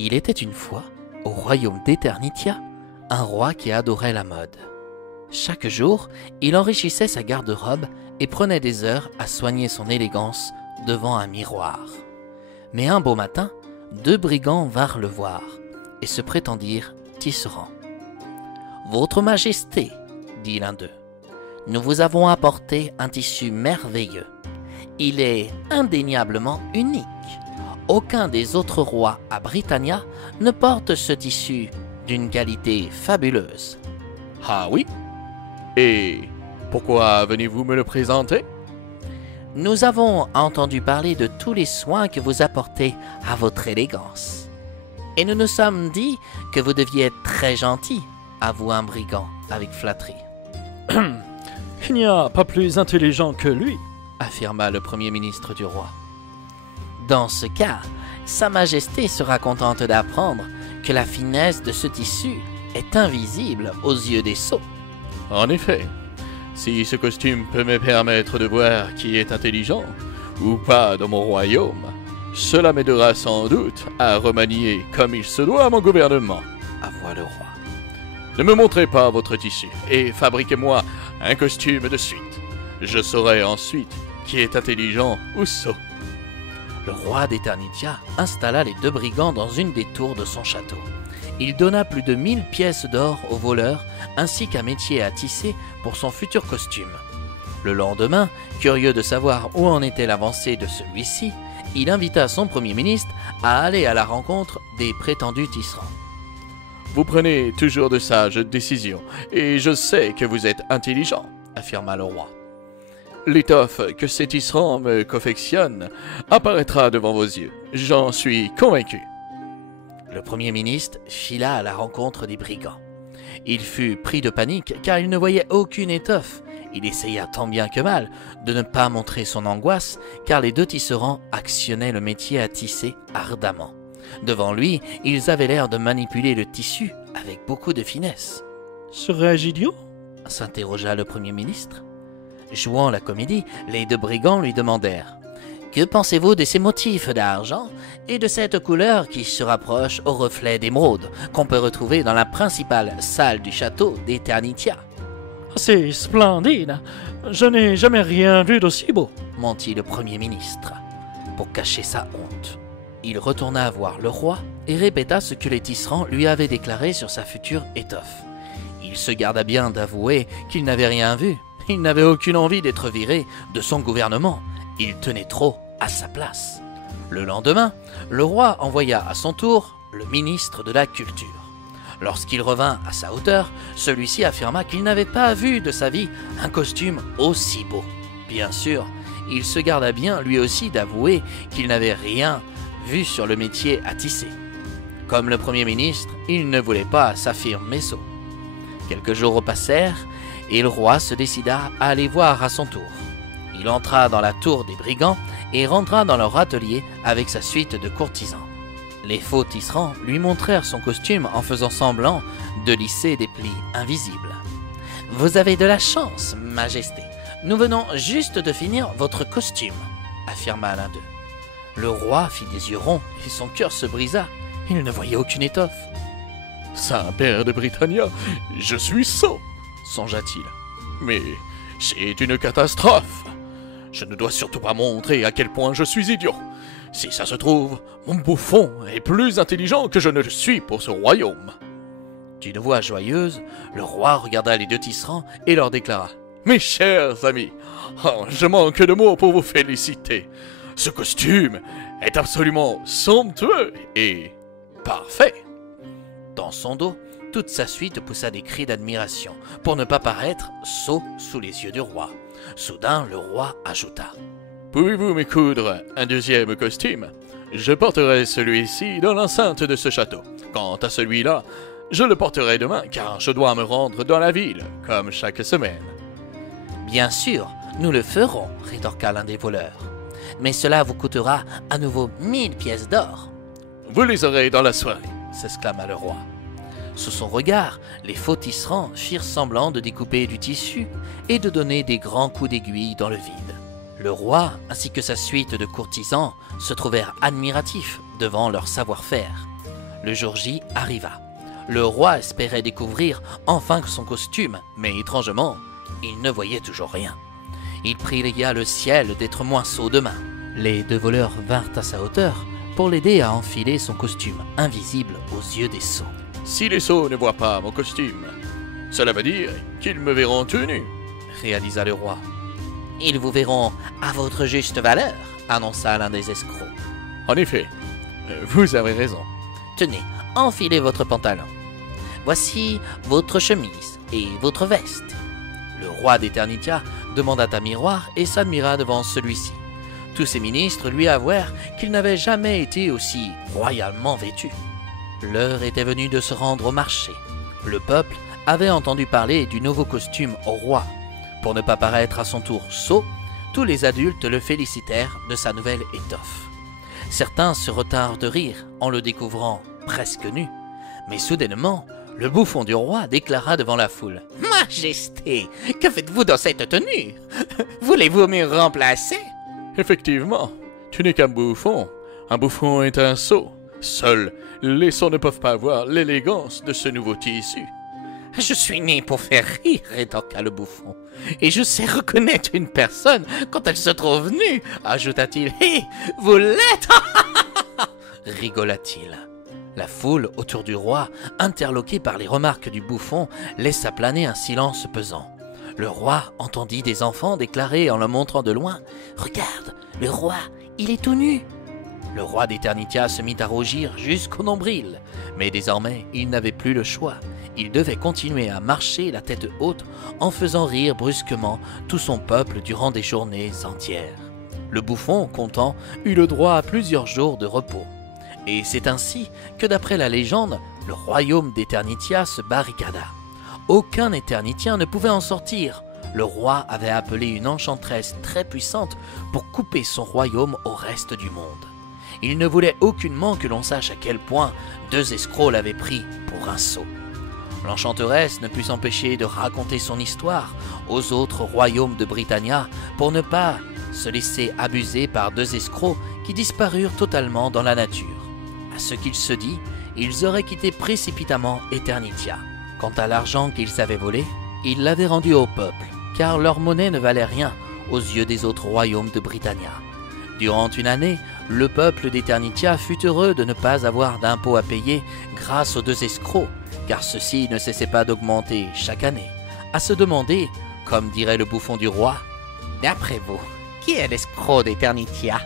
Il était une fois, au royaume d'Eternitia, un roi qui adorait la mode. Chaque jour, il enrichissait sa garde-robe et prenait des heures à soigner son élégance devant un miroir. Mais un beau matin, deux brigands vinrent le voir et se prétendirent tisserands. « Votre Majesté, dit l'un d'eux, nous vous avons apporté un tissu merveilleux. Il est indéniablement unique. Aucun des autres rois à Britannia ne porte ce tissu d'une qualité fabuleuse. »« Ah oui? Et pourquoi venez-vous me le présenter? » ?»« Nous avons entendu parler de tous les soins que vous apportez à votre élégance. Et nous nous sommes dit que vous deviez être très gentil, avoua un brigand avec flatterie. « Il n'y a pas plus intelligent que lui, » affirma le premier ministre du roi. « Dans ce cas, Sa Majesté sera contente d'apprendre que la finesse de ce tissu est invisible aux yeux des sots. » »« En effet, si ce costume peut me permettre de voir qui est intelligent ou pas dans mon royaume, cela m'aidera sans doute à remanier comme il se doit mon gouvernement, avoua le roi. Ne me montrez pas votre tissu et fabriquez-moi un costume de suite. Je saurai ensuite qui est intelligent ou sot. » Le roi d'Eternitia installa les deux brigands dans une des tours de son château. Il donna plus de 1000 pièces d'or au voleur ainsi qu'un métier à tisser pour son futur costume. Le lendemain, curieux de savoir où en était l'avancée de celui-ci, il invita son premier ministre à aller à la rencontre des prétendus tisserands. « Vous prenez toujours de sages décisions, et je sais que vous êtes intelligent, » affirma le roi. « L'étoffe que ces tisserands me confectionnent apparaîtra devant vos yeux, j'en suis convaincu. » Le premier ministre fila à la rencontre des brigands. Il fut pris de panique car il ne voyait aucune étoffe. Il essaya tant bien que mal de ne pas montrer son angoisse car les deux tisserands actionnaient le métier à tisser ardemment. Devant lui, ils avaient l'air de manipuler le tissu avec beaucoup de finesse. « Serais-je idiot ?» s'interrogea le premier ministre. Jouant la comédie, les deux brigands lui demandèrent « Que pensez-vous de ces motifs d'argent et de cette couleur qui se rapproche au reflet d'émeraude qu'on peut retrouver dans la principale salle du château d'Eternitia ?» « C'est splendide. Je n'ai jamais rien vu d'aussi beau, » mentit le premier ministre. Pour cacher sa honte, il retourna voir le roi et répéta ce que les tisserands lui avaient déclaré sur sa future étoffe. Il se garda bien d'avouer qu'il n'avait rien vu. Il n'avait aucune envie d'être viré de son gouvernement. Il tenait trop à sa place. Le lendemain, le roi envoya à son tour le ministre de la Culture. Lorsqu'il revint à sa hauteur, celui-ci affirma qu'il n'avait pas vu de sa vie un costume aussi beau. Bien sûr, il se garda bien lui aussi d'avouer qu'il n'avait rien vu sur le métier à tisser. Comme le premier ministre, il ne voulait pas s'affirmer sot. Quelques jours passèrent et le roi se décida à aller voir à son tour. Il entra dans la tour des brigands et rentra dans leur atelier avec sa suite de courtisans. Les faux tisserands lui montrèrent son costume en faisant semblant de lisser des plis invisibles. « Vous avez de la chance, Majesté. Nous venons juste de finir votre costume, » affirma l'un d'eux. Le roi fit des yeux ronds et son cœur se brisa. Il ne voyait aucune étoffe. « Saint-Père de Britannia, je suis sot, » songea-t-il. « Mais c'est une catastrophe. Je ne dois surtout pas montrer à quel point je suis idiot. Si ça se trouve, mon bouffon est plus intelligent que je ne le suis pour ce royaume. » D'une voix joyeuse, le roi regarda les deux tisserands et leur déclara « Mes chers amis, je manque de mots pour vous féliciter. Ce costume est absolument somptueux et parfait. » Dans son dos, toute sa suite poussa des cris d'admiration pour ne pas paraître sot sous les yeux du roi. Soudain, le roi ajouta « Pouvez-vous me coudre un deuxième costume? Je porterai celui-ci dans l'enceinte de ce château. Quant à celui-là, je le porterai demain car je dois me rendre dans la ville, comme chaque semaine. »« Bien sûr, nous le ferons, » rétorqua l'un des voleurs. « Mais cela vous coûtera à nouveau 1000 pièces d'or. »« Vous les aurez dans la soirée, » s'exclama le roi. Sous son regard, les faux tisserands firent semblant de découper du tissu et de donner des grands coups d'aiguille dans le vide. Le roi, ainsi que sa suite de courtisans, se trouvèrent admiratifs devant leur savoir-faire. Le jour J arriva. Le roi espérait découvrir enfin son costume, mais étrangement, il ne voyait toujours rien. Il pria le ciel d'être moins sot demain. Les deux voleurs vinrent à sa hauteur pour l'aider à enfiler son costume invisible aux yeux des sots. Si les sots ne voient pas mon costume, cela veut dire qu'ils me verront tout nu. Réalisa le roi. Ils vous verront à votre juste valeur, annonça l'un des escrocs. En effet, vous avez raison. Tenez, enfilez votre pantalon. Voici votre chemise et votre veste. Le roi d'Eternitia demanda un miroir et s'admira devant celui-ci. Tous ses ministres lui avouèrent qu'il n'avait jamais été aussi royalement vêtu. L'heure était venue de se rendre au marché. Le peuple avait entendu parler du nouveau costume au roi. Pour ne pas paraître à son tour sot, tous les adultes le félicitèrent de sa nouvelle étoffe. Certains se retinrent de rire en le découvrant presque nu. Mais soudainement, le bouffon du roi déclara devant la foule. « Majesté, que faites-vous dans cette tenue? Voulez-vous me remplacer ?» Effectivement, tu n'es qu'un bouffon. Un bouffon est un sot. Seuls les sots ne peuvent pas voir l'élégance de ce nouveau tissu. « Je suis né pour faire rire, rétorqua le bouffon. Et je sais reconnaître une personne quand elle se trouve nue, ajouta-t-il. « Hé, vous l'êtes !» rigola-t-il. La foule autour du roi, interloquée par les remarques du bouffon, laissa planer un silence pesant. Le roi entendit des enfants déclarer en le montrant de loin « Regarde, le roi, il est tout nu !» Le roi d'Eternitia se mit à rougir jusqu'au nombril, mais désormais il n'avait plus le choix. Il devait continuer à marcher la tête haute en faisant rire brusquement tout son peuple durant des journées entières. Le bouffon, content, eut le droit à plusieurs jours de repos. Et c'est ainsi que, d'après la légende, le royaume d'Eternitia se barricada. Aucun Éternitien ne pouvait en sortir. Le roi avait appelé une enchanteresse très puissante pour couper son royaume au reste du monde. Il ne voulait aucunement que l'on sache à quel point deux escrocs l'avaient pris pour un sot. L'enchanteresse ne put s'empêcher de raconter son histoire aux autres royaumes de Britannia pour ne pas se laisser abuser par deux escrocs qui disparurent totalement dans la nature. À ce qu'il se dit, ils auraient quitté précipitamment Eternitia. Quant à l'argent qu'ils avaient volé, ils l'avaient rendu au peuple, car leur monnaie ne valait rien aux yeux des autres royaumes de Britannia. Durant une année, le peuple d'Eternitia fut heureux de ne pas avoir d'impôts à payer grâce aux deux escrocs, car ceux-ci ne cessaient pas d'augmenter chaque année, à se demander, comme dirait le bouffon du roi, « D'après vous, qui est l'escroc d'Eternitia ?»